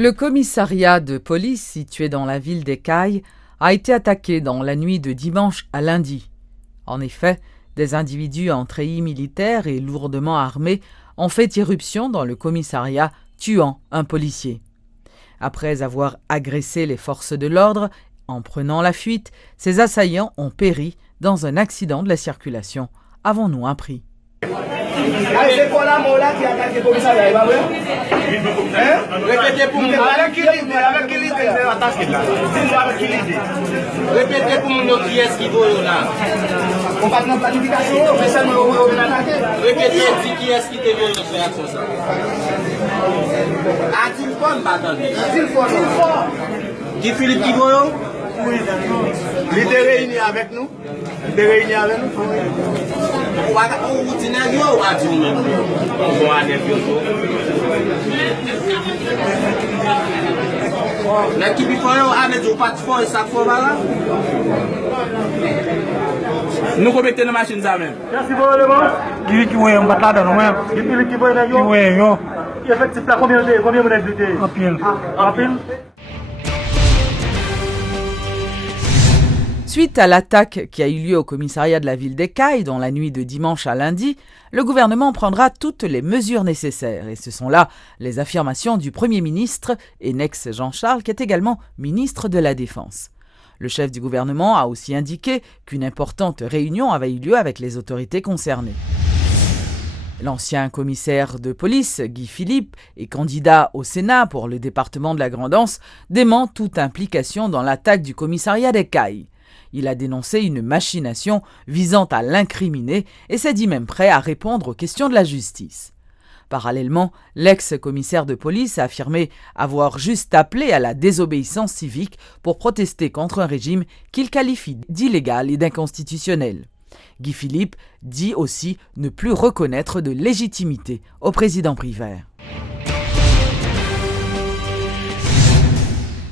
Le commissariat de police situé dans la ville d'Écailles a été attaqué dans la nuit de dimanche à lundi. En effet, des individus en treillis militaire et lourdement armés ont fait irruption dans le commissariat, tuant un policier. Après avoir agressé les forces de l'ordre en prenant la fuite, ces assaillants ont péri dans un accident de la circulation, avons-nous appris. C'est quoi la mot là qui attaque le commissariat, pas vrai? Répétez pour nous. Avec qui l'idée attaquer là? Avec qui l'idée? Répétez pour nous qui est-ce qui vaut là? On parle de planification, mais seulement on va attaquer. Répétez qui est-ce qui te veut faire comme ça? A-t-il pas m'attendre? A-t-il pas? Guy Philippe qui vaut? Oui, d'accord. Il était réuni avec nous. Il était réuni avec nous. Ou dîner ou à dire même. On va aller bientôt. L'équipe il faut aller du pas de fort et ça faut là. Nous connectons la machine ça même. Merci pour le bon. Qui voit on va là dans moi. Qui voit là yo. Yo. Effectif là combien vous êtes en pile. En pile. Suite à l'attaque qui a eu lieu au commissariat de la ville d'Écailles dans la nuit de dimanche à lundi, le gouvernement prendra toutes les mesures nécessaires. Et ce sont là les affirmations du Premier ministre, Enex Jean-Charles, qui est également ministre de la Défense. Le chef du gouvernement a aussi indiqué qu'une importante réunion avait eu lieu avec les autorités concernées. L'ancien commissaire de police, Guy Philippe, et candidat au Sénat pour le département de la Grande-Anse, dément toute implication dans l'attaque du commissariat d'Écailles. Il a dénoncé une machination visant à l'incriminer et s'est dit même prêt à répondre aux questions de la justice. Parallèlement, l'ex-commissaire de police a affirmé avoir juste appelé à la désobéissance civique pour protester contre un régime qu'il qualifie d'illégal et d'inconstitutionnel. Guy Philippe dit aussi ne plus reconnaître de légitimité au président Privert.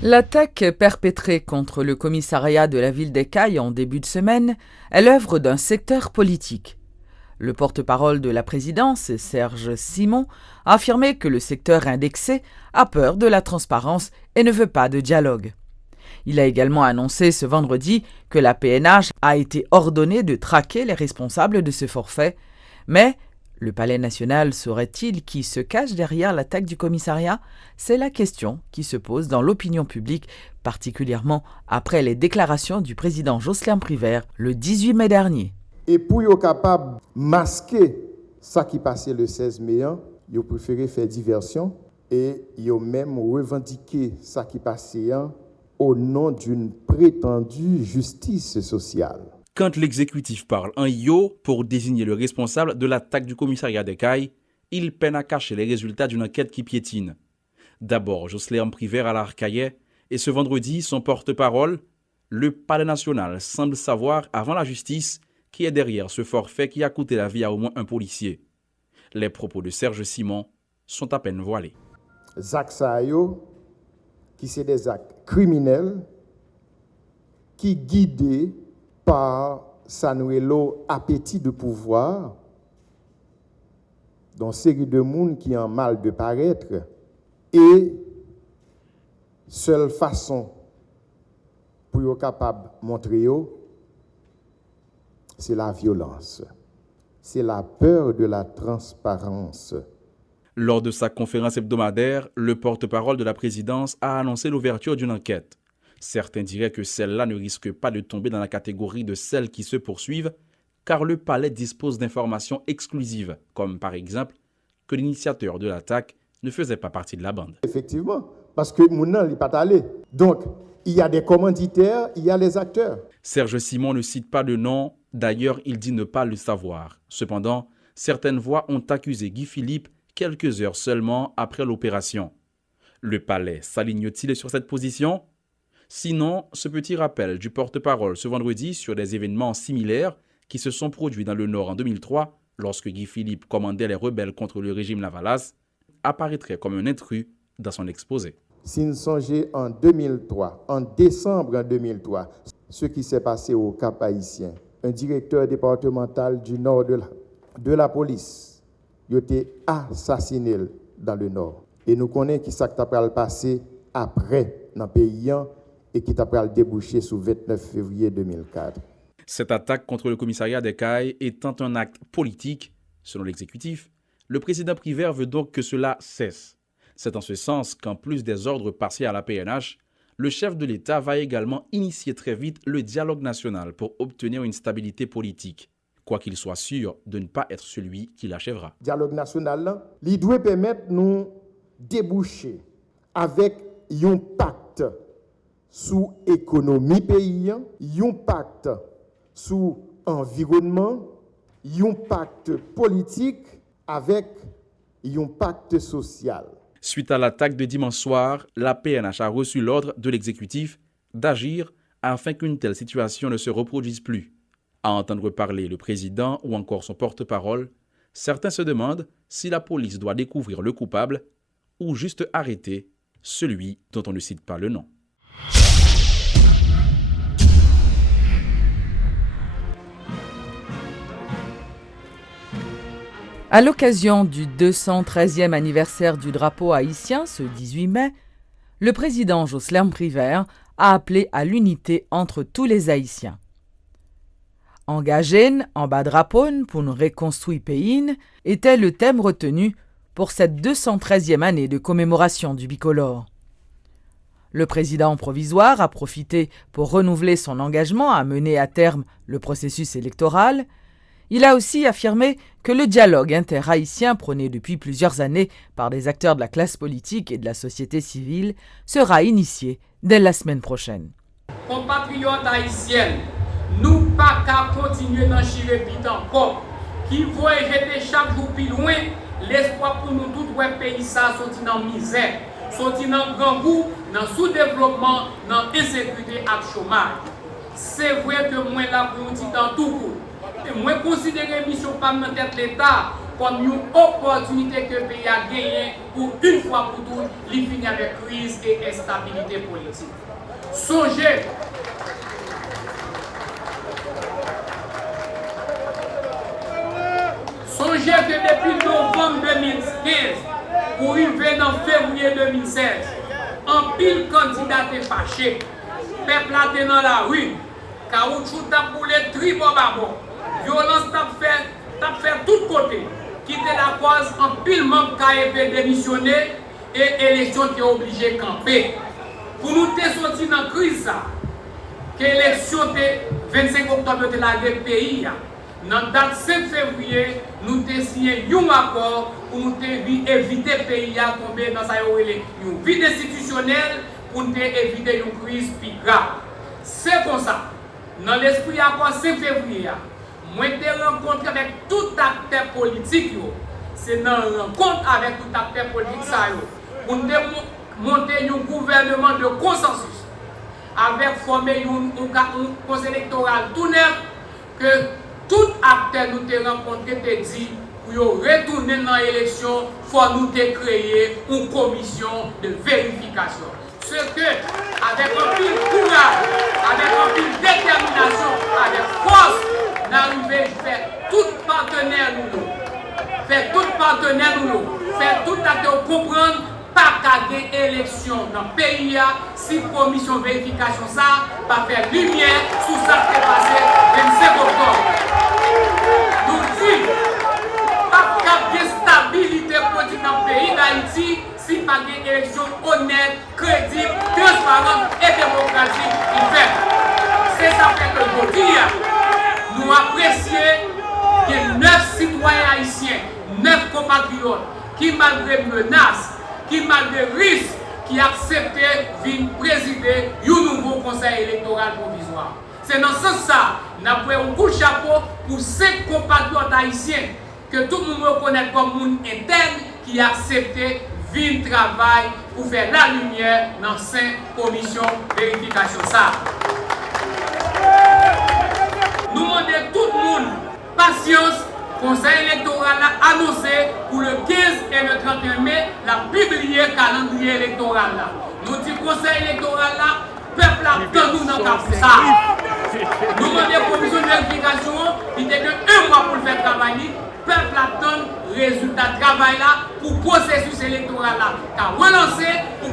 L'attaque perpétrée contre le commissariat de la ville d'Écailles en début de semaine est l'œuvre d'un secteur politique. Le porte-parole de la présidence, Serge Simon, a affirmé que le secteur indexé a peur de la transparence et ne veut pas de dialogue. Il a également annoncé ce vendredi que la PNH a été ordonnée de traquer les responsables de ce forfait, mais le Palais national saurait-il qui se cache derrière l'attaque du commissariat? C'est la question qui se pose dans l'opinion publique, particulièrement après les déclarations du président Jocelyn Privert le 18 mai dernier. Et pour être capable de masquer ce qui passait le 16 mai, ils ont préféré faire diversion et ils ont même revendiqué ce qui passait au nom d'une prétendue justice sociale. Quand l'exécutif parle en yo pour désigner le responsable de l'attaque du commissariat d'Écailles, il peine à cacher les résultats d'une enquête qui piétine. D'abord, Jocelyn Privert à l'Arcaillet, et ce vendredi, son porte-parole, le Palais national semble savoir avant la justice qui est derrière ce forfait qui a coûté la vie à au moins un policier. Les propos de Serge Simon sont à peine voilés. Zak Sayo, qui c'est des actes criminels, qui guidés par Sanuelo appétit de pouvoir, dans série de monde qui ont mal de paraître, et seule façon pour être capable de montrer, c'est la violence, c'est la peur de la transparence. Lors de sa conférence hebdomadaire, le porte-parole de la présidence a annoncé l'ouverture d'une enquête. Certains diraient que celle-là ne risque pas de tomber dans la catégorie de celles qui se poursuivent, car le palais dispose d'informations exclusives, comme par exemple que l'initiateur de l'attaque ne faisait pas partie de la bande. Effectivement, parce que Mounan n'est pas allé. Donc, il y a des commanditaires, il y a les acteurs. Serge Simon ne cite pas de nom, d'ailleurs il dit ne pas le savoir. Cependant, certaines voix ont accusé Guy Philippe quelques heures seulement après l'opération. Le palais s'aligne-t-il sur cette position ? Sinon, ce petit rappel du porte-parole ce vendredi sur des événements similaires qui se sont produits dans le Nord en 2003, lorsque Guy Philippe commandait les rebelles contre le régime Lavalas, apparaîtrait comme un intrus dans son exposé. Si nous songeons en 2003, en décembre 2003, ce qui s'est passé au Cap-Haïtien, un directeur départemental du Nord de la police, il a été assassiné dans le Nord. Et nous connaissons qui ça qui va passer après dans le pays et qui va déboucher sur le 29 février 2004. Cette attaque contre le commissariat des Cayes étant un acte politique, selon l'exécutif, le président Privert veut donc que cela cesse. C'est en ce sens qu'en plus des ordres passés à la PNH, le chef de l'État va également initier très vite le dialogue national pour obtenir une stabilité politique, quoiqu'il soit sûr de ne pas être celui qui l'achèvera. Le dialogue national, il doit permettre nous déboucher avec un pacte sur l'économie pays, un pacte sur l'environnement, un pacte politique avec un pacte social. Suite à l'attaque de dimanche soir, la PNH a reçu l'ordre de l'exécutif d'agir afin qu'une telle situation ne se reproduise plus. À entendre parler le président ou encore son porte-parole, certains se demandent si la police doit découvrir le coupable ou juste arrêter celui dont on ne cite pas le nom. À l'occasion du 213e anniversaire du drapeau haïtien, ce 18 mai, le président Jocelyn Privert a appelé à l'unité entre tous les Haïtiens. Engagé en bas drapeau pour nous reconstruire pays était le thème retenu pour cette 213e année de commémoration du bicolore. Le président provisoire a profité pour renouveler son engagement à mener à terme le processus électoral. Il a aussi affirmé que le dialogue interhaïtien prôné depuis plusieurs années par des acteurs de la classe politique et de la société civile sera initié dès la semaine prochaine. Compatriotes haïtiennes, nous pas qu'à continuer dans chirépite encore, qui vont jeter chaque jour plus loin l'espoir pour nous tous ouais pays ça sorti dans misère, sorti dans grand goût, dans sous-développement, dans insécurité et chômage. C'est vrai que moi là pour un petit temps tout court. Et moi considère mission pas dans tête l'État comme une opportunité que le pays a gagné pour une fois pour toutes, il finit avec crise et instabilité politique. Songez que depuis novembre 2015, pour arriver dans février 2016, un pile candidat est fâché, peuple a été dans la rue, caoutchouc a boulé tribo babo, violence t'a fait tout côté, quitter la cause en pile membre KEP démissionné et élection qui est obligé de camper. Pour nous sortir dans la crise, que l'élection de 25 octobre de la pays, dans la date 5 février, nous avons signé un accord pour nous éviter le pays à tomber dans une vide institutionnelle pour nous éviter une crise plus grave. C'est comme ça. Dans l'esprit accord 5 février, moi j'ai rencontré avec tout acteur politique. C'est dans la rencontre avec tout acteur politique pour nous monter un gouvernement de consensus avec former un conseil électoral tout neuf que tout acteur nous te rencontré te dit pour retourner dans l'élection, il faut nous créer une commission de vérification. Ce que, avec un peu de courage, avec un peu de détermination, avec force, nous arrivons à faire tout partenaire nous, faire tout acteur comprendre pas qu'à des élections dans le pays si la commission de vérification ça va faire lumière sur ça qui est passé le 25 octobre. Nous disons pas qu'il y a de stabilité politique dans le pays d'Haïti si pas des élections honnêtes, crédibles, transparentes et démocratiques qui fait. C'est ça fait que aujourd'hui, nous apprécions que 9 citoyens haïtiens, 9 compatriotes qui malgré menaces, qui malgré risques, qui acceptaient de présider un nouveau conseil électoral provisoire. C'est dans ce sens ça, nous avons un coup de chapeau pour ces compatriotes haïtiens que tout le monde reconnaît comme monde interne qui acceptait de travail pour faire la lumière dans cette commission de vérification. Ça. Nous demandons tout le monde patience. Le Conseil électoral a annoncé pour le 15 et le 31 mai, la publié le calendrier électoral. Nous disons Conseil électoral, le peuple a nous dans le ça. Nous demandons la commission de vérification, il était que 1 mois pour le faire travailler. peuple attend le résultat de travail là pour le processus électoral là. Car relancer pour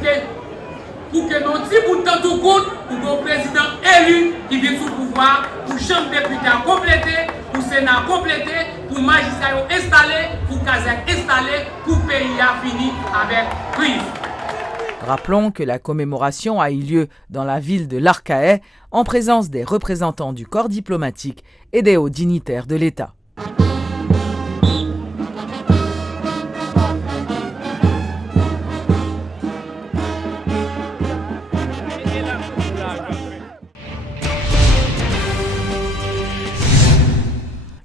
que nos petits bout de temps tout compte, pour que le président élu qui vient sous pouvoir, pour chambre député à compléter, pour Sénat compléter, pour magistrat installé, pour Kazakh installé, pour pays à fini avec crise. Rappelons que la commémoration a eu lieu dans la ville de l'Arcahaie en présence des représentants du corps diplomatique et des hauts dignitaires de l'État.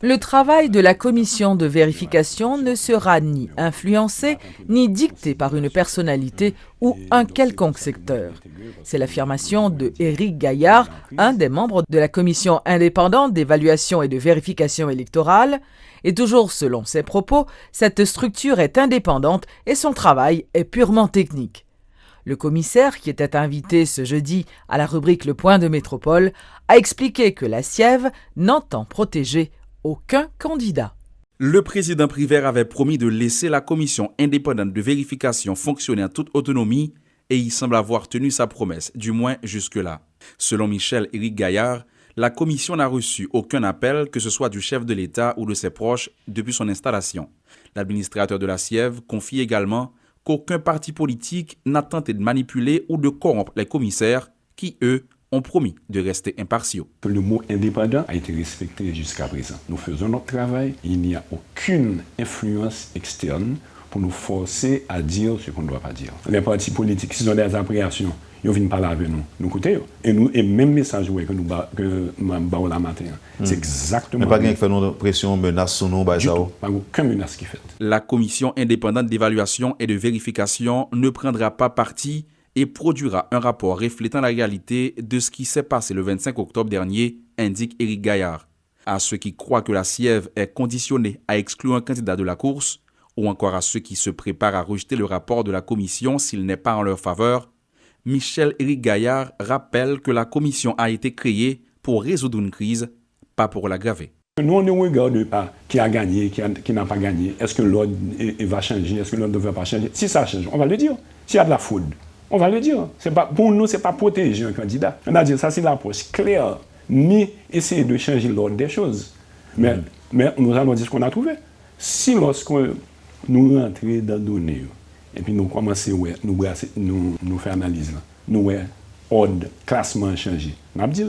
Le travail de la commission de vérification ne sera ni influencé ni dicté par une personnalité ou un quelconque secteur. C'est l'affirmation de Éric Gaillard, un des membres de la commission indépendante d'évaluation et de vérification électorale. Et toujours selon ses propos, cette structure est indépendante et son travail est purement technique. Le commissaire, qui était invité ce jeudi à la rubrique Le Point de Métropole, a expliqué que la SIEV n'entend protéger aucun candidat. Le président Privert avait promis de laisser la commission indépendante de vérification fonctionner en toute autonomie et il semble avoir tenu sa promesse, du moins jusque-là. Selon Michel-Éric Gaillard, la commission n'a reçu aucun appel, que ce soit du chef de l'État ou de ses proches, depuis son installation. L'administrateur de la SIEV confie également qu'aucun parti politique n'a tenté de manipuler ou de corrompre les commissaires qui, eux, ont promis de rester impartiaux. Le mot indépendant a été respecté jusqu'à présent. Nous faisons notre travail. Il n'y a aucune influence externe pour nous forcer à dire ce qu'on ne doit pas dire. Les partis politiques, s'ils ont des appréhensions, ils viennent parler avec nous. Nous écoutons. Et même message que nous avons la matin, c'est exactement... Mais pas quelqu'un qui fait nos pression, menace son nom, pas aucun menace qui fait. La commission indépendante d'évaluation et de vérification ne prendra pas parti et produira un rapport reflétant la réalité de ce qui s'est passé le 25 octobre dernier, indique Éric Gaillard. À ceux qui croient que la SIEV est conditionnée à exclure un candidat de la course, ou encore à ceux qui se préparent à rejeter le rapport de la commission s'il n'est pas en leur faveur, Michel-Éric Gaillard rappelle que la commission a été créée pour résoudre une crise, pas pour l'aggraver. Nous, on ne regarde pas qui a gagné, qui n'a pas gagné. Est-ce que l'ordre va changer? Est-ce que l'ordre ne va pas changer? Si ça change, on va le dire. S'il y a de la fraude, on va le dire. Pour nous, ce n'est pas protéger un candidat. On a dit ça, c'est l'approche claire, ni essayer de changer l'ordre des choses. Mais nous allons dire ce qu'on a trouvé. Si lorsque nous rentrons dans les données, et puis nous commençons à nous faire analyse, nous ordre, classement changé, on a dit,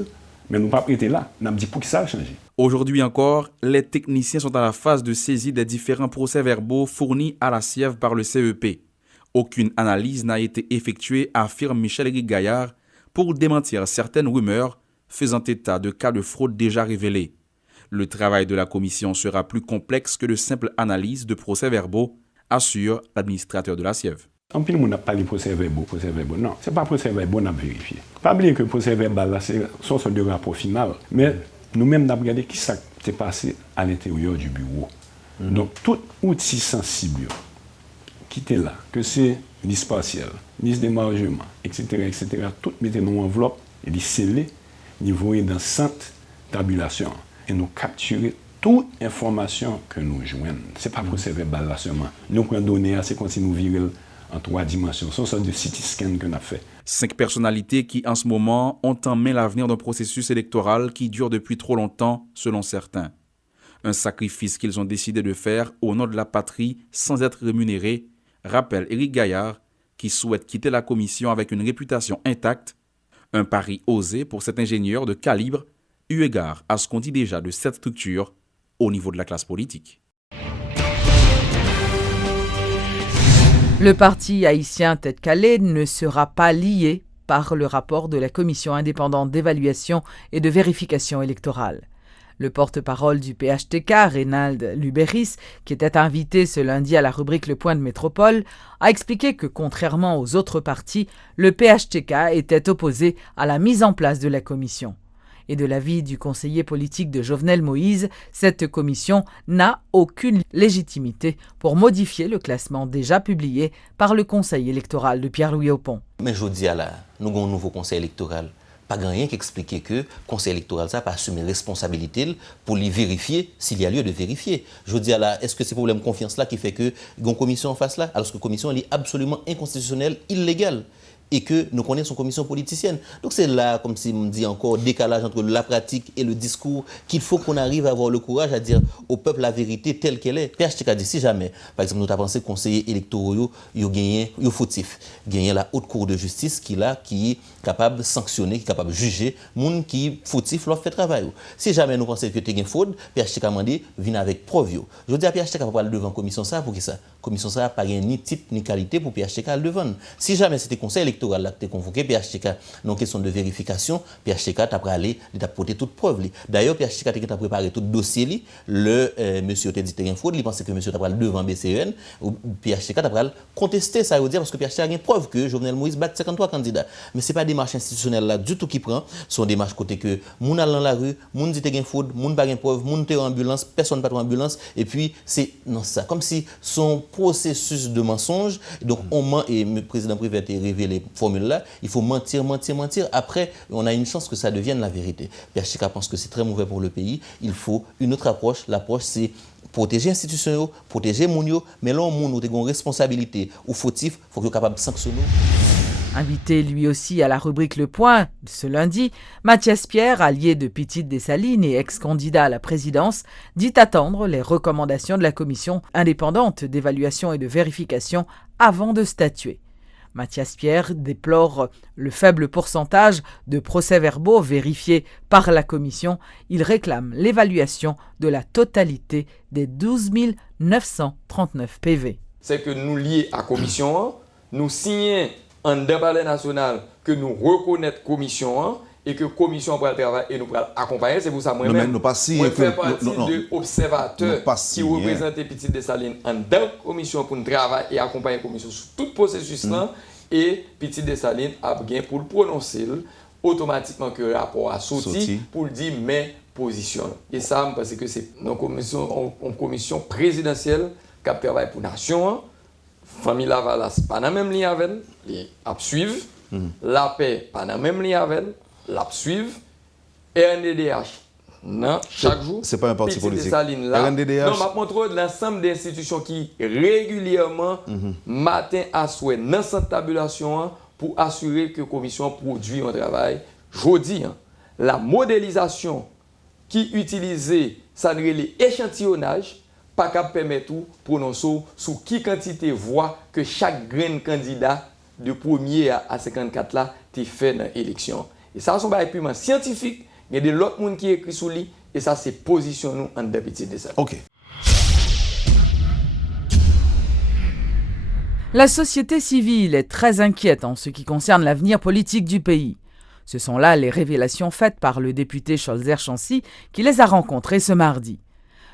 mais nous ne pas prêter là, on a dit pour qui ça a changé. Aujourd'hui encore, les techniciens sont à la phase de saisie des différents procès-verbaux fournis à la SIEV par le CEP. Aucune analyse n'a été effectuée, affirme Michel-Éric Gaillard, pour démentir certaines rumeurs faisant état de cas de fraude déjà révélés. Le travail de la commission sera plus complexe que de simples analyses de procès-verbaux, assure l'administrateur de la SIEV. En plus, on n'a pas les procès-verbaux. Non, ce n'est pas procès-verbaux qu'on a vérifié. Pas oublier que le procès-verbal, c'est son sorte de rapport final. Mais nous-mêmes, nous avons regardé qui s'est passé à l'intérieur du bureau. Donc, tout outil sensible qui était là, que c'est liste partielle, liste d'émargement, etc., tout mettait dans une enveloppe, et les scellé, niveau dans centre tabulation, et nous capturer toute information que nous joignons. Ce n'est pas procès-verbal là seulement. Nous prenons données, c'est comme si nous virions en 3 dimensions. C'est une sorte de CT scan qu'on a fait. 5 personnalités qui, en ce moment, ont en main l'avenir d'un processus électoral qui dure depuis trop longtemps, selon certains. Un sacrifice qu'ils ont décidé de faire au nom de la patrie sans être rémunérés, rappelle Éric Gaillard, qui souhaite quitter la commission avec une réputation intacte. Un pari osé pour cet ingénieur de calibre, eu égard à ce qu'on dit déjà de cette structure au niveau de la classe politique. Le parti haïtien Tête Calée ne sera pas lié par le rapport de la commission indépendante d'évaluation et de vérification électorale. Le porte-parole du PHTK, Reynald Lubéris, qui était invité ce lundi à la rubrique Le Point de Métropole, a expliqué que contrairement aux autres partis, le PHTK était opposé à la mise en place de la commission. Et de l'avis du conseiller politique de Jovenel Moïse, cette commission n'a aucune légitimité pour modifier le classement déjà publié par le conseil électoral de Pierre-Louis Aupon. Mais je dis à nous avons un nouveau conseil électoral. pas rien qui expliquait que le conseil électoral ça pas assumé responsabilité pour les vérifier s'il y a lieu de vérifier. Je veux dire là, est-ce que c'est problème de confiance là qui fait que une commission en face là, alors que la commission elle est absolument inconstitutionnelle, illégale et que nous connaissons une commission politicienne. Donc c'est là, comme si on me dit encore, décalage entre la pratique et le discours, qu'il faut qu'on arrive à avoir le courage à dire au peuple la vérité telle qu'elle est. PHTK a dit, si jamais, par exemple, nous avons pensé que les conseillers électoraux, ils ont gagné, ils ont fautif, gagné la haute cour de justice qui est capable de sanctionner, qui est capable de juger, les gens qui fautif leur fait travail. Si jamais nous pensons que tu as une faute, PHTK a demandé, viens avec preuve. Je veux dire, PHTK va aller devant la commission ça, pour qui ça? La commission ça n'a pas ni type ni qualité pour PHTK à le devant. Si jamais c'était conseil électoral là que tu convoqué, PHTK, non question de vérification, PHTK t'a aller, il t'a porté toute preuve. D'ailleurs, PHTK t'a préparé tout dossier, monsieur t'a dit qu'il y a une faute, il pensait que monsieur t'a devant BCEN, ou PHTK t'a contester ça, veut dire, parce que PHTK a une preuve que Jovenel Moïse bat 53 candidats. Mais ce n'est pas des démarches institutionnelles là du tout qui prend, ce sont des démarches côté que moun allent dans la rue, moun dit qu'il y a une faute, moun pas une preuve, moun te en ambulance, personne pas en ambulance, et puis c'est non ça, comme si son processus de mensonge, donc on ment, et le président privé a révélé formule là, il faut mentir. Après, on a une chance que ça devienne la vérité. PHTK pense que c'est très mauvais pour le pays. Il faut une autre approche. L'approche, c'est protéger l'institution, protéger les gens, mais là, on a une responsabilité ou fautif, il faut qu'il soit capable de sanctionner. Invité lui aussi à la rubrique Le Point ce lundi, Mathias Pierre, allié de Petite Dessalines et ex-candidat à la présidence, dit attendre les recommandations de la commission indépendante d'évaluation et de vérification avant de statuer. Mathias Pierre déplore le faible pourcentage de procès-verbaux vérifiés par la commission. Il réclame l'évaluation de la totalité des 12 939 PV. C'est que nous liés à la commission, nous signons un débat national que nous reconnaissons la commission et que la commission pour le travail et nous pour accompagner. C'est pour ça que moi-même, je fais partie de l'observateur qui représente Petite Dessalines en dans la commission pour le travail et accompagner la commission sur tout le processus là. Et Petite Dessalines a bien pour le prononcer automatiquement que le rapport a sorti pour le dire mes positions. Et ça, parce que c'est une commission présidentielle qui travaille pour la nation. Famille Lavalas, pas dans le même lien avec elle, elle suivre. La paix, pas dans le même lien avec elle, elle suivre. RNDDH, non, chaque jour. C'est pas un parti politique. RNDDH. Non, je montre l'ensemble des institutions qui régulièrement, matin à souhait, dans cette tabulation, pour assurer que la commission produit un travail. Je dis, la modélisation qui utilisait, ça l'échantillonnage, pas capable permettre tout prononcer sur qui quantité voix que chaque grain candidat de 1er à 54 là t'es fait dans l'élection. Et ça, c'est un purement scientifique. Il y a de l'autre monde qui écrit sur lui et ça, c'est position nous en député de ça. OK. La société civile est très inquiète en ce qui concerne l'avenir politique du pays. Ce sont là les révélations faites par le député Scholzer-Chancy qui les a rencontrés ce mardi.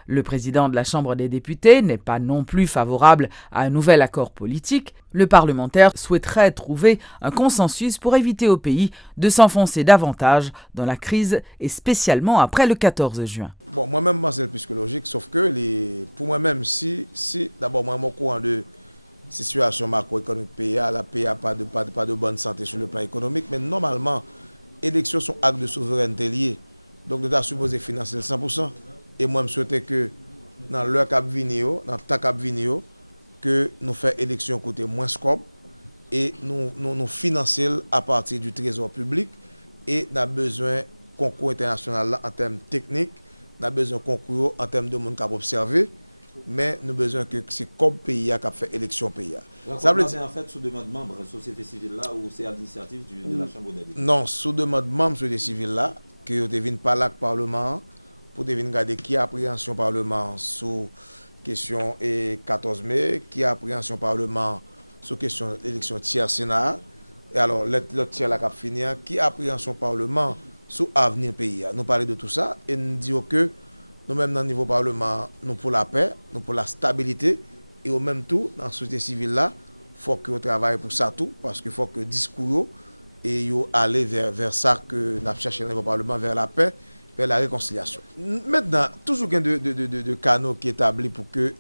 Le président de la Chambre des députés n'est pas non plus favorable à un nouvel accord politique. Le parlementaire souhaiterait trouver un consensus pour éviter au pays de s'enfoncer davantage dans la crise et spécialement après le 14 juin. Bon, moi-même, c'est plus que logique, sauf que pour moi-même, si d'abord, moi, mon courant de situation macroéconomique pays, la pays n'a pas de bonne santé sur le plan économique, mais normalement, élections sont actes de souveraineté liés. Donc, nous avons supposé financer le 100%. Et moi, je souhaitais que dans le cap vinio, dans le cap vinio, que nous fassions élection côté moins scope et nous financer à partir du trésor public et nous avons besoin de concours international là, en termes techniques, nous avons besoin de concours en termes de monde qui a observé, mais nous avons besoin que c'est comme pays qui a fait élection pays. Ça veut dire en fait sous demande membre de la société civile là ou c'est à l'initiative de la Chambre des députés? Non, sous demande membre de la société civile là, que vous devez pas là Parlement. Pour regarder qui a appréhension Parlement sur question 14 mai, qui a appréhension Parlement sur question élection tiers Sénat, et alors l'autre tiers là qui a fini, qui a appréhension Parlement sur avenir pays. Nous parlons de tout ça et nous disons que nous-mêmes dans le niveau Parlement, nous pour la paix, nous pour la stabilité, et au même temps, dans la société civile là, il faut que nous travaillions pour ça tout, parce qu'il faut que le discours et aller vers ça que nous cherchons dans le niveau Parlement, vers la paix, vers la réconciliation. Maintenant, toujours qu'il y a de canaux qui établis pour que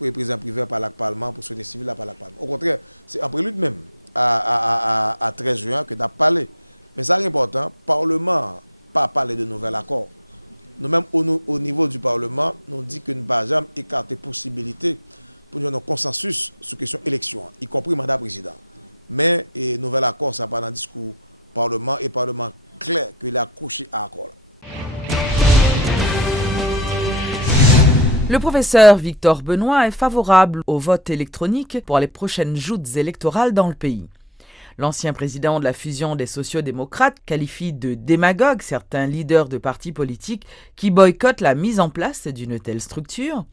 le président privé par le Parlement, pour société civile par le Parlement. Au contraire, c'est en prélude même à 13 juin que nous avons parlé Mais ça, c'est important, le Parlement pas parler de nouvel accord. Nous-mêmes, au niveau du Parlement, nous dit que nous ne pouvons jamais écarter possibilité pour nous un consensus sur la question élection, y compris mandat président. Mais nouvel accord, ça pas dans le discours Parlement et Parlement clair qu'il a couché à accord. Le professeur Victor Benoît est favorable au vote électronique pour les prochaines joutes électorales dans le pays. L'ancien président de la fusion des sociaux-démocrates qualifie de démagogue certains leaders de partis politiques qui boycottent la mise en place d'une telle structure.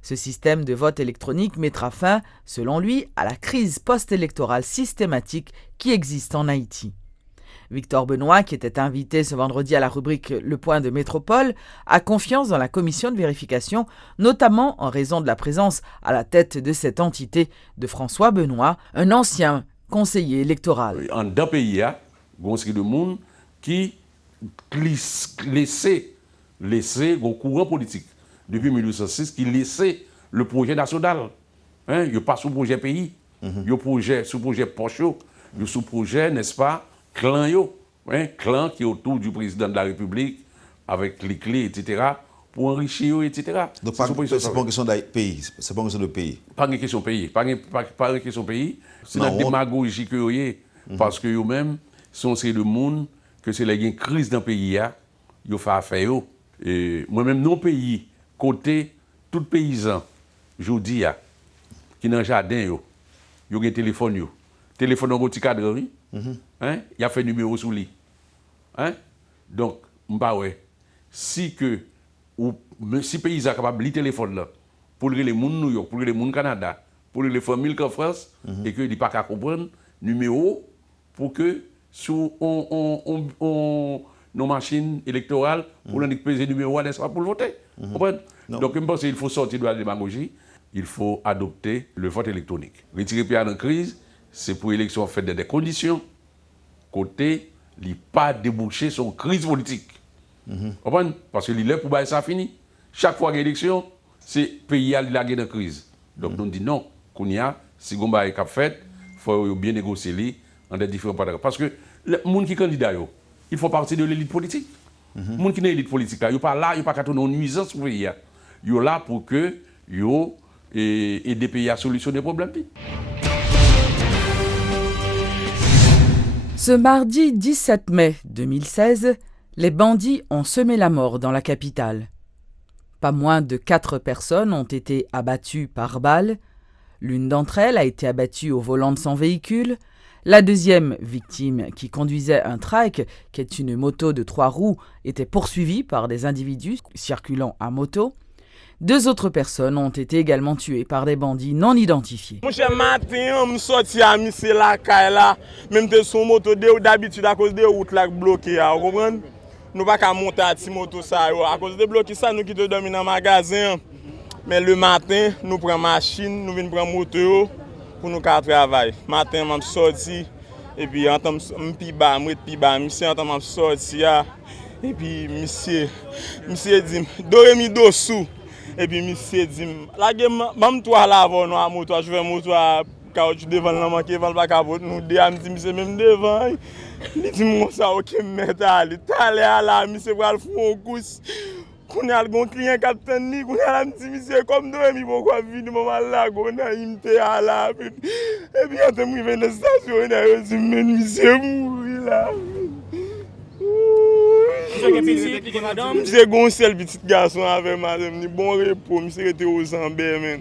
Ce système de vote électronique mettra fin, selon lui, à la crise post-électorale systématique qui existe en Haïti. Victor Benoît, qui était invité ce vendredi à la rubrique Le Point de Métropole, a confiance dans la commission de vérification, notamment en raison de la présence à la tête de cette entité de François Benoît, un ancien conseiller électoral. En deux pays, il y a de monde qui laissait un courant politique depuis 1806 qui laissait le projet national. Il n'y a pas sous projet pays, il y a sous projet poche, il y a sous projet, n'est-ce pas, clan, clan qui est autour du président de la République avec les clés, etc., pour enrichir, etc. Donc, c'est pas une question de pays. C'est pas une question de pays. Pas une question de pays. Pas une question de pays. C'est la démagogie que vous avez. Parce que vous-même, sont ces deux mondes, que c'est une crise dans le pays, vous faites affaire. Et moi-même, non pays, côté tout paysan, je vous dis, qui dans le jardin, vous avez un téléphone. Téléphone dans votre cadre, il y a fait numéro sous lui. Donc, si pays sont capables de lire téléphone là, pour les gens New York, pour les gens Canada, pour les familles en France, et que ils ne pas qu'à comprendre numéro pour que sous nos machines électorales, pour nous peser numéro n'est-ce pas pour le voter. Donc je pense qu'il faut sortir de la démagogie, il faut adopter le vote électronique. Retirer pays en crise, c'est pour l'élection faite dans des conditions côté il pas déboucher sur une crise politique. Parce que l'île pour ça fini. Chaque fois qu'il y a une élection, c'est le pays qui a une crise. Donc nous disons non, si on a une fait, il faut bien négocier dans des différents paragraphes. Parce que les gens qui sont candidats, il faut partir de l'élite politique. Les gens qui sont l'élite politique, ils ne sont pas là, ils ne sont pas tourner en nuisance pour le pays. Ils sont là pour que aident des pays à solutionner les problèmes. Ce mardi 17 mai 2016, les bandits ont semé la mort dans la capitale. Pas moins de 4 personnes ont été abattues par balle. L'une d'entre elles a été abattue au volant de son véhicule. La deuxième victime, qui conduisait un trike, qui est une moto de 3 roues, était poursuivie par des individus circulant à moto. 2 autres personnes ont été également tuées par des bandits non identifiés. Mon cher matin, je suis sorti à Missé la caille là, même si son moto d'habitude à cause des routes là bloquées, vous comprenez? Nous ne pouvons pas monter à cette moto ça, à cause des blocs ça nous qui te dormons dans le magasin. Mais le matin, nous prenons machine, nous venons prendre moto pour nous travailler. Le matin, je suis sorti et puis je suis piba, monsieur entend sorti et puis monsieur dit dormi dessous. Et puis, monsieur dit, la game, même toi là, avant moto, je vais moto à caoutchouc devant le manqué, devant le bac à vote, nous deux, je monsieur, même devant. Il dit, moi, ça, ok, mais t'as allé à la, monsieur, pour aller faire un course. Quand il y a un client qui attend, quand il y a un petit monsieur, comme deux, il pourquoi venir, maman là, il me fait à la. Et puis, quand je suis venu à la station, je dis, mais monsieur, mourir là. Monsieur Gonçal, petit garçon avec madame, bon repos, monsieur était aux Ambers.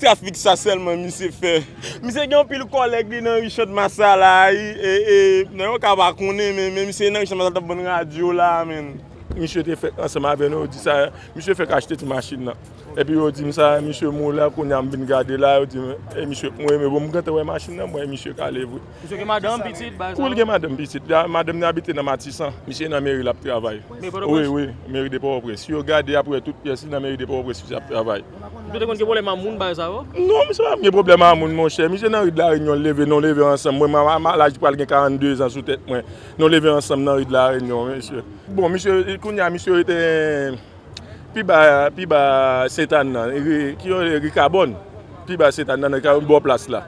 Trafic ça seulement, monsieur fait. Monsieur a un pile collègue dans Richard Massala, et on ne peut pas connaître, mais monsieur dans Richard Massala, bonne radio là. Monsieur était fait ensemble avec nous, dit ça, monsieur fait acheter une machine. Et puis il dit ça, monsieur Moula, qu'on a bien gardé là, il dit, monsieur, moi, mais bon, quand tu as machine, moi, monsieur, allez vous. Monsieur, madame petite, oui, madame petite, madame habite dans Matissan, monsieur dans la mairie là travaille. Oui, mairie de Port-au-Prince. Si vous regardez après toute pièce dans la mairie de Port-au-Prince, vous travaille. Vous avez un problème à moun ba ça? Non, monsieur, pas de problème à moun mon cher. Monsieur dans de la Réunion lever ensemble. Moi là je parle 42 ans sous tête moi. Nous lever ensemble dans de la Réunion, monsieur. Bon, monsieur, monsieur était Piba Setan qui est carbone. Piba Setan dans une bonne place là.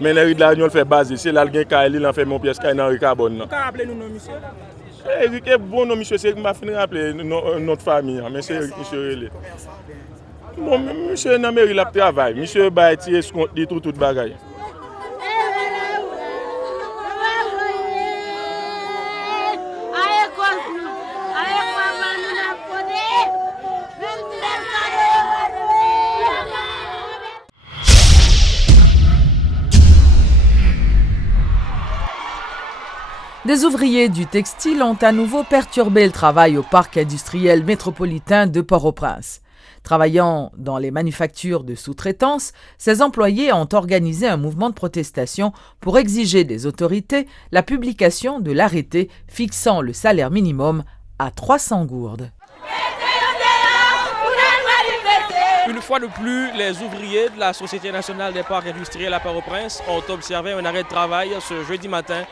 Mais les de la Réunion fait basé, c'est là le gars il en fait mon pièce dans le carbone. Vous rappelez nous monsieur? Eric est bon non monsieur, c'est m'a fini rappeler notre famille, mais c'est Eric monsieur Relé. Bon monsieur dans mairie la travail, monsieur ba tirer compte de tout bagaille. Des ouvriers du textile ont à nouveau perturbé le travail au parc industriel métropolitain de Port-au-Prince. Travaillant dans les manufactures de sous-traitance, ces employés ont organisé un mouvement de protestation pour exiger des autorités la publication de l'arrêté fixant le salaire minimum à 300 gourdes. Une fois de plus, les ouvriers de la Société nationale des parcs industriels à Port-au-Prince ont observé un arrêt de travail ce jeudi matin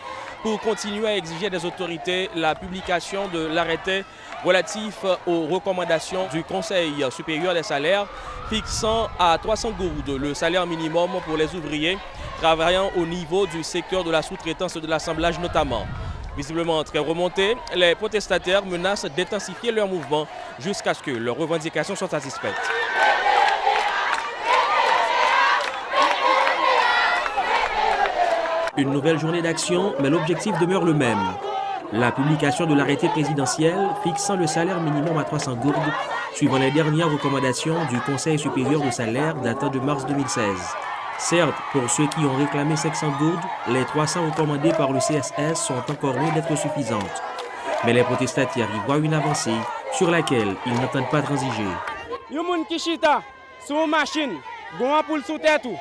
pour continuer à exiger des autorités la publication de l'arrêté relatif aux recommandations du Conseil supérieur des salaires fixant à 300 gourdes le salaire minimum pour les ouvriers travaillant au niveau du secteur de la sous-traitance et de l'assemblage notamment. Visiblement très remontés, les protestataires menacent d'intensifier leur mouvement jusqu'à ce que leurs revendications soient satisfaites. Une nouvelle journée d'action, mais l'objectif demeure le même. La publication de l'arrêté présidentiel fixant le salaire minimum à 300 gourdes, suivant les dernières recommandations du Conseil supérieur de salaire datant de mars 2016. Certes, pour ceux qui ont réclamé 500 gourdes, les 300 recommandés par le CSS sont encore loin d'être suffisantes. Mais les protestataires y voient une avancée sur laquelle ils n'entendent pas transiger. Yon moun ki chita sur une machine, gon pour sous tête ou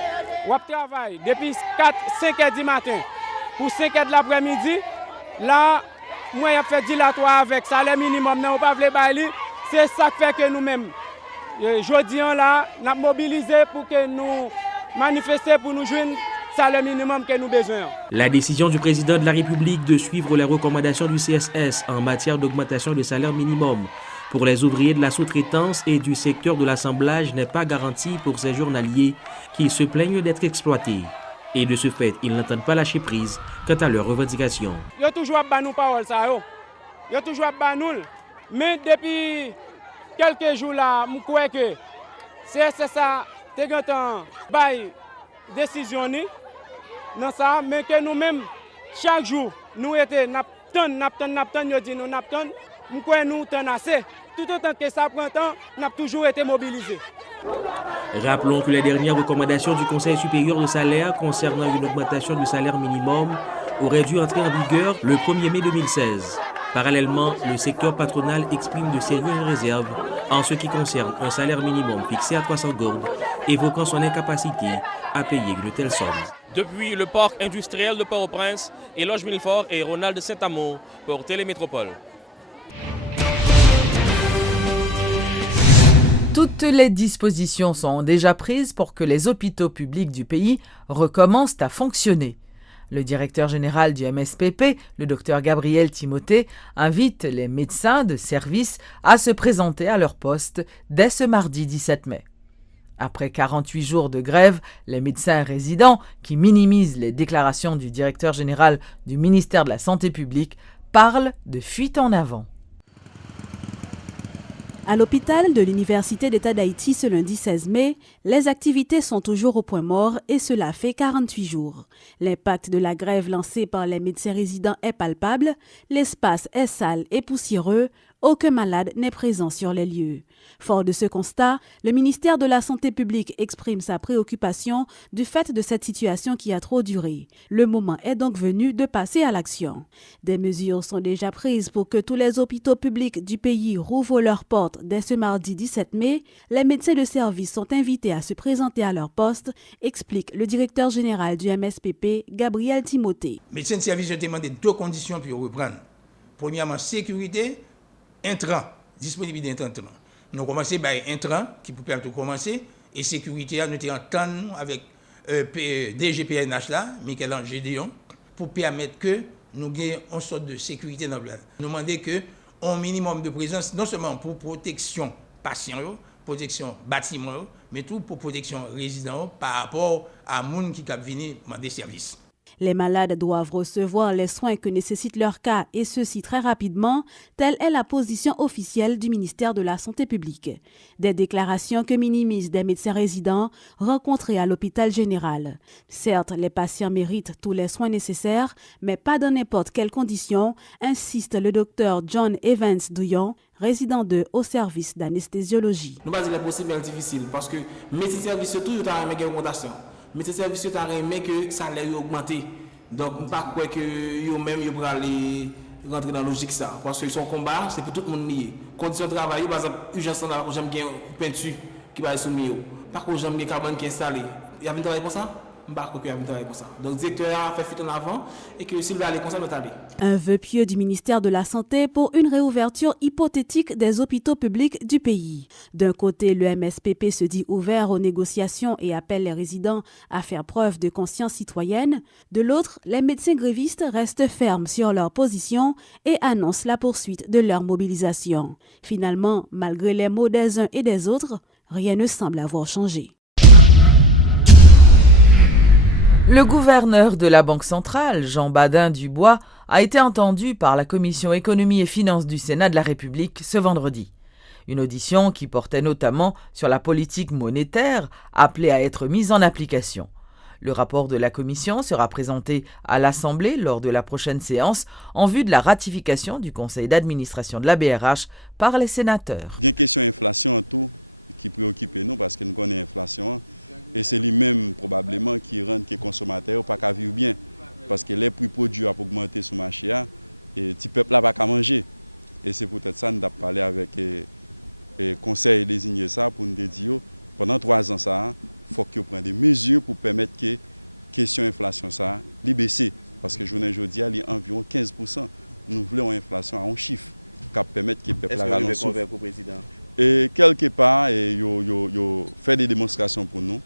travail depuis 4-5 heures du matin pour 5 heures de l'après-midi. Là, moi j'ai fait dilatoire avec salaire minimum nan ou pas vle bay li. C'est ça qui fait que nous-mêmes jodi an là, n'a mobilisé pour que nous manifester pour nous joindre salaire minimum que nous besoin. La décision du président de la République de suivre les recommandations du CSS en matière d'augmentation du salaire minimum pour les ouvriers de la sous-traitance et du secteur de l'assemblage n'est pas garantie pour ces journaliers qui se plaignent d'être exploités. Et de ce fait, ils n'entendent pas lâcher prise quant à leurs revendications. Il y a toujours pas nous parole ça yo. Il y a toujours pas nous. Mais depuis quelques jours là, je crois que c'est ça te gantan bay décision ni dans ça mais que nous-mêmes chaque jour nous était n'aptan yo dit nous n'aptan nous crois nous t'en assez tout autant que ça prend temps n'a toujours été mobilisés. Rappelons que les dernières recommandations du Conseil supérieur de salaire concernant une augmentation du salaire minimum auraient dû entrer en vigueur le 1er mai 2016. Parallèlement, le secteur patronal exprime de sérieuses réserves en ce qui concerne un salaire minimum fixé à 300 gourdes, évoquant son incapacité à payer de telles sommes. Depuis le parc industriel de Port-au-Prince, Éloge Milfort et Ronald Saint-Amour pour Télémétropole. Toutes les dispositions sont déjà prises pour que les hôpitaux publics du pays recommencent à fonctionner. Le directeur général du MSPP, le Dr Gabriel Timothée, invite les médecins de service à se présenter à leur poste dès ce mardi 17 mai. Après 48 jours de grève, les médecins résidents, qui minimisent les déclarations du directeur général du ministère de la Santé publique, parlent de fuite en avant. À l'hôpital de l'Université d'État d'Haïti ce lundi 16 mai, les activités sont toujours au point mort et cela fait 48 jours. L'impact de la grève lancée par les médecins résidents est palpable, l'espace est sale et poussiéreux, aucun malade n'est présent sur les lieux. Fort de ce constat, le ministère de la Santé publique exprime sa préoccupation du fait de cette situation qui a trop duré. Le moment est donc venu de passer à l'action. Des mesures sont déjà prises pour que tous les hôpitaux publics du pays rouvrent leurs portes dès ce mardi 17 mai. Les médecins de service sont invités à se présenter à leur poste, explique le directeur général du MSPP, Gabriel Timothée. Médecins de service ont demandé 2 conditions pour reprendre. Premièrement, sécurité, intrant, disponibilité d'intrant. Nous avons commencé par intrant qui peut permettre de commencer et sécurité, nous étions en temps avec DGPNH là, Michel-Ange Gédéon, pour permettre que nous ayons une sorte de sécurité dans le plan. Nous demandons que un minimum de présence, non seulement pour protection patient, protection bâtiment, mais tout pour protection résident par rapport à gens qui peuvent venir demander service. Les malades doivent recevoir les soins que nécessite leur cas et ceci très rapidement, telle est la position officielle du ministère de la Santé publique. Des déclarations que minimisent des médecins résidents rencontrés à l'hôpital général. Certes, les patients méritent tous les soins nécessaires, mais pas dans n'importe quelles conditions, insiste le docteur John Evans Douillon, résident au service d'anesthésiologie. Nous basons les possibles difficiles parce que médecin service surtout il y a une augmentation. Médecin service il y a que salaire augmenté. Donc on pas croire que yo même yo pour aller rentrer dans logique ça parce que son combat c'est pour tout le monde lié. Conditions de travail par exemple urgence là j'aime bien peinture qui va soumis. Par contre j'aime bien carbone qui est installé. Il y a un travail pour ça. Donc, le directeur a fait fuite en avant et que s'il va aller comme ça, il va aller. Un vœu pieux du ministère de la Santé pour une réouverture hypothétique des hôpitaux publics du pays. D'un côté, le MSPP se dit ouvert aux négociations et appelle les résidents à faire preuve de conscience citoyenne. De l'autre, les médecins grévistes restent fermes sur leur position et annoncent la poursuite de leur mobilisation. Finalement, malgré les mots des uns et des autres, rien ne semble avoir changé. Le gouverneur de la Banque centrale, Jean Badin-Dubois, a été entendu par la Commission économie et finances du Sénat de la République ce vendredi. Une audition qui portait notamment sur la politique monétaire appelée à être mise en application. Le rapport de la Commission sera présenté à l'Assemblée lors de la prochaine séance en vue de la ratification du conseil d'administration de la BRH par les sénateurs. Il y a une question d'inflation en tout qui préoccupe nous parce que nous connaissons l'inflation. Et c'est lui-même probablement qui rend que les consommateurs pas qu'à vivre bien. Parce que les prix produits ont augmenté sur le marché et le peuple n'a pas qu'à manger. Et c'est peut-être ça que nous avons parlé avec le conseil désigné ça pour nous dire pendant 3 ans, il faut qu'ils prennent des mesures pour permettre que la question d'inflation baisse. Parce que aujourd'hui, il y a environ 15%. Nous voulons une inflation à un chiffre qui permet que le peuple ralentisse. Et quelque part, ils ont fait des démonstrations pour nous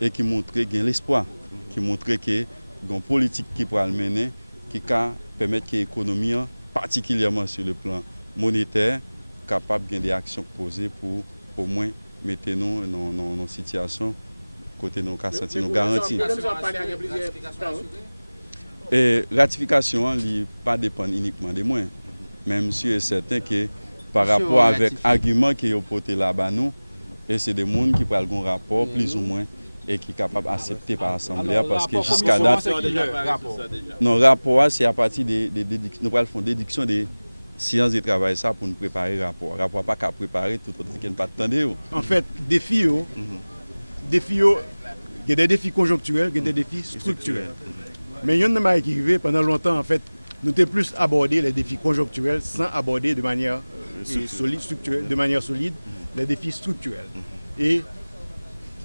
et qui montrent qu'il y a l'espoir, qui montrent qu'il y a une politique qui peut le mener, qui peut permettre que l'économie, particulièrement sur le plan monétaire, capable de des actions posées pour au moins mettre nous dans une situation côté nous nous garantit. Et ratification ne pas dépend uniquement de moi, même si c'est certain que par rapport avec l'argument qu'ils ont porté là-bas, et c'est des gens qui prennent un rapport plus ou moins et qui sont capables d'accepter par l'Assemblée parce que jusqu'à date, non, rapport c'est à partir nous faisons déduction des séances de travail ça pour nous préparer le rapport. Le rapport pas qu'à préparer tout autre qui n'est pas attendre. En fait, il y a des défis conjoncturels, il y a des défis structurels. Mais il y a une chose qui arrive pendant longtemps en fait, nous avons plus abordé les défis conjoncturels sans aborder de manière solide, les défis structurels. Et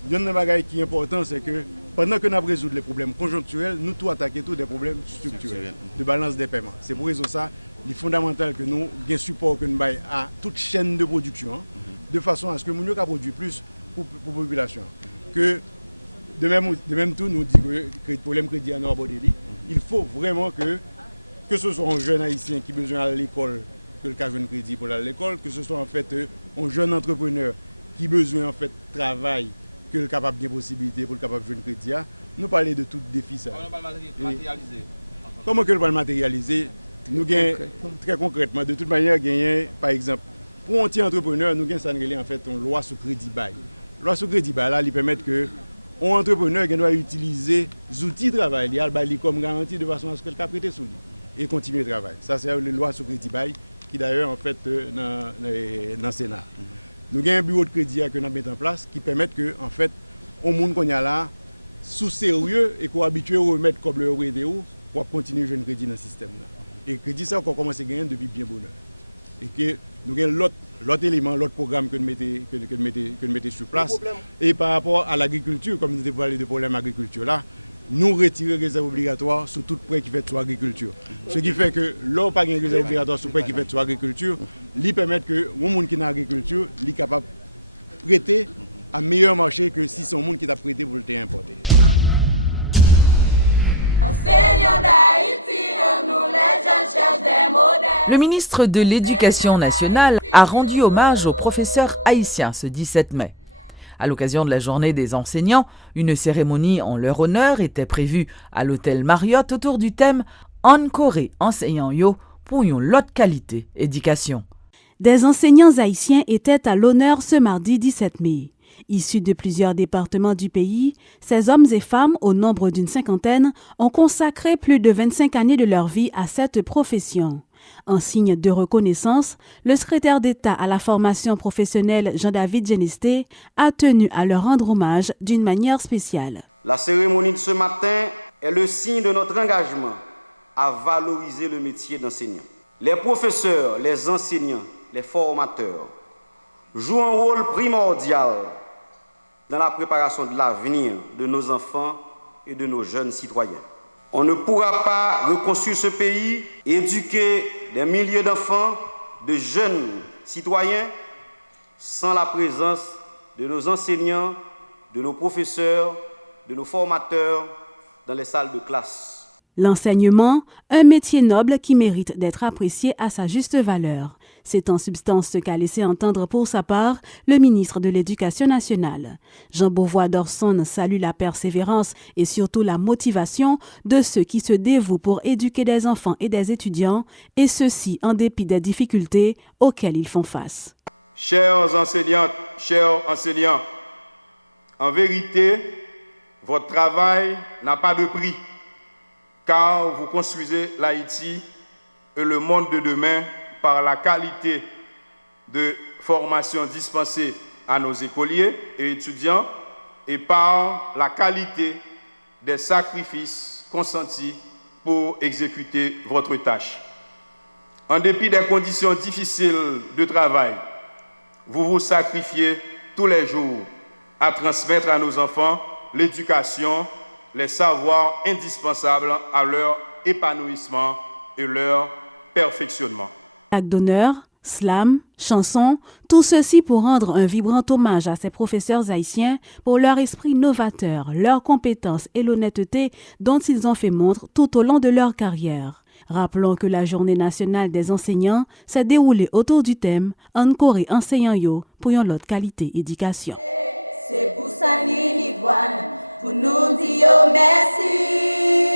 il y a une chose qui est importante, c'est que pendant que nous avons résolu les problèmes conjoncturels, nous tous attaquons tous des problèmes structurels de balance des paiements. C'est pour raison ça, il est fondamental que nous ayons support que nous baillons à toute chaîne de production, de façon à ce que nous puissions produire plus pour la population. Que de même tout, nous disons que le problème crédit à nous aborder, il faut vraiment que ce soit un jeune haïtien qui a besoin d'aller à l'école, que le cas de crédit pour aller à l'école, que ce soit en fait un jeune entrepreneur qui a besoin en fait de travail, que le capable de possibilités pour le capable de jouer un crédit. Nous parlons de tout défi ça. Comment que le pas matérialiser? Nous gagnons très concrètement, de toute manière, gagner par exemple, pour un petit entrepreneur, nous gagnons en fait une loi sur crédit bail. La loi sur crédit bail là, il permet que un entrepreneur doit utiliser les outils de travail, il comme garantie de façon à ce que le cap prêté sous lui et continuer le travail. Ça c'est la loi sur crédit bail qui d'ailleurs en fait dans le Sénat. Nous avons un bureau de crédit que nous mettons en place qui permet que en fait au monde qu'on a là sous sérieux et qu'on habitué à remettre comme le RDO pour continuer à jouer un crédit dans le système là. Et le crédit ça on commence à gagner depuis bien bonheur. Et que nous avons l'autre élément, l'autre programme que nous mettons sur place. Et par rapport à l'agriculture, comme nous avons parlé de problème agriculture là, nous retirons les réserves obligatoires sur tout prêt qui fait sur l'agriculture. Ce qui fait que l'on pas de réserve obligatoire sur prêt qui fait sur l'agriculture, lui permet que les gens qui sont dans l'agriculture sont capables de prêter à meilleur marché que si c'est un monde qui t'a prêté pour le importer. Le ministre de l'Éducation nationale a rendu hommage aux professeurs haïtiens ce 17 mai. À l'occasion de la journée des enseignants, une cérémonie en leur honneur était prévue à l'hôtel Marriott autour du thème « Encore enseignant yo pour une l'autre qualité éducation ». Des enseignants haïtiens étaient à l'honneur ce mardi 17 mai. Issus de plusieurs départements du pays, ces hommes et femmes, au nombre d'une cinquantaine, ont consacré plus de 25 années de leur vie à cette profession. En signe de reconnaissance, le secrétaire d'État à la formation professionnelle Jean-David Genesté a tenu à leur rendre hommage d'une manière spéciale. La cérémonie de ce matin est le signe de notre engagement à valoriser le métier d'enseignant. Les professeurs, les enseignants, les formateurs jouent un rôle primordial dans la préparation de l'avenir de nos enfants et de nos jeunes citoyens. On ne pourra pas reconstruire ce pays, éduquer des milliers d'enfants, de jeunes citoyens, sans la présence de nos enseignants, de nos professeurs, de nos formateurs dans les salles de classe. L'enseignement, un métier noble qui mérite d'être apprécié à sa juste valeur. C'est en substance ce qu'a laissé entendre pour sa part le ministre de l'Éducation nationale. Jean Beauvois d'Orson salue la persévérance et surtout la motivation de ceux qui se dévouent pour éduquer des enfants et des étudiants, et ceci en dépit des difficultés auxquelles ils font face. Chères enseignantes, chers enseignants, en vérité, votre travail n'a pas de prix, car vous construisez l'Haïti et le monde de demain par la qualité de formation dispensée à nos écoliers et étudiants et par la qualité des sacrifices consentis pour exécuter votre tâche. En dépit des conditions difficiles de travail, vous vous sacrifiez tous les jours à transmettre à nos enfants l'éducation, les savoirs indispensables à leur épanouissement et leur perfectionnement. Acte d'honneur, slam, chansons, tout ceci pour rendre un vibrant hommage à ces professeurs haïtiens pour leur esprit novateur, leurs compétences et l'honnêteté dont ils ont fait montre tout au long de leur carrière. Rappelons que la Journée nationale des enseignants s'est déroulée autour du thème « Encore enseignant yo pour une autre qualité éducation ». C'est pour ça pour nous dire merci.